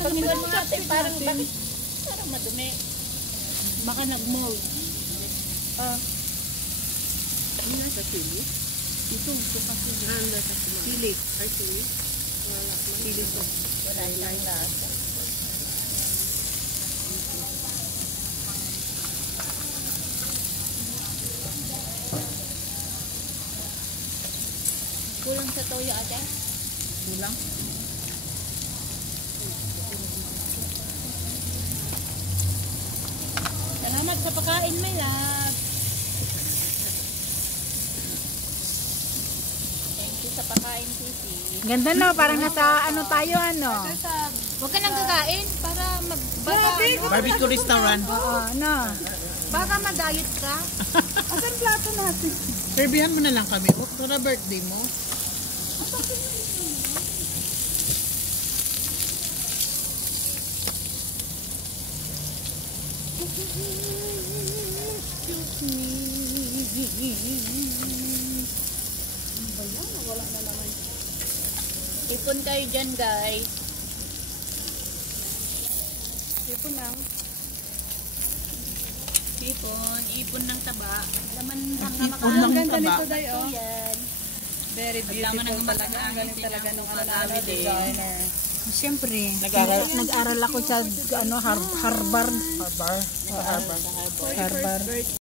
Pag-iwan mo natin, parang bakit? Parang madumi. Baka nag-mold. Ano na sa sili? Ito kasi. Ano sa sili? Sili. Ay, sili? Wala. Sili to. Wala siyang lasa. Kulang sa toyo ate? Kulang. Salamat sa pagkain, my love. Thank you sa pagkain, Sisi. Ganda no, parang nasa ano tayo ano. Huwag ka nang kakain para Barbecue restaurant. Oo, ano. baka mag-diet ka. Asan plato natin? Serbihan mo na lang kami. Oh, para birthday mo. Ipon kayo dyan, guys. Ipon lang. Ipon ng taba. Laman lang na Ipon ng Ang ganda taba. nito day oh. yan. Very beautiful talaga. Ang galing talaga ng ano designer. Siyempre, nag-aral ako sa ano Harvard. Harvard.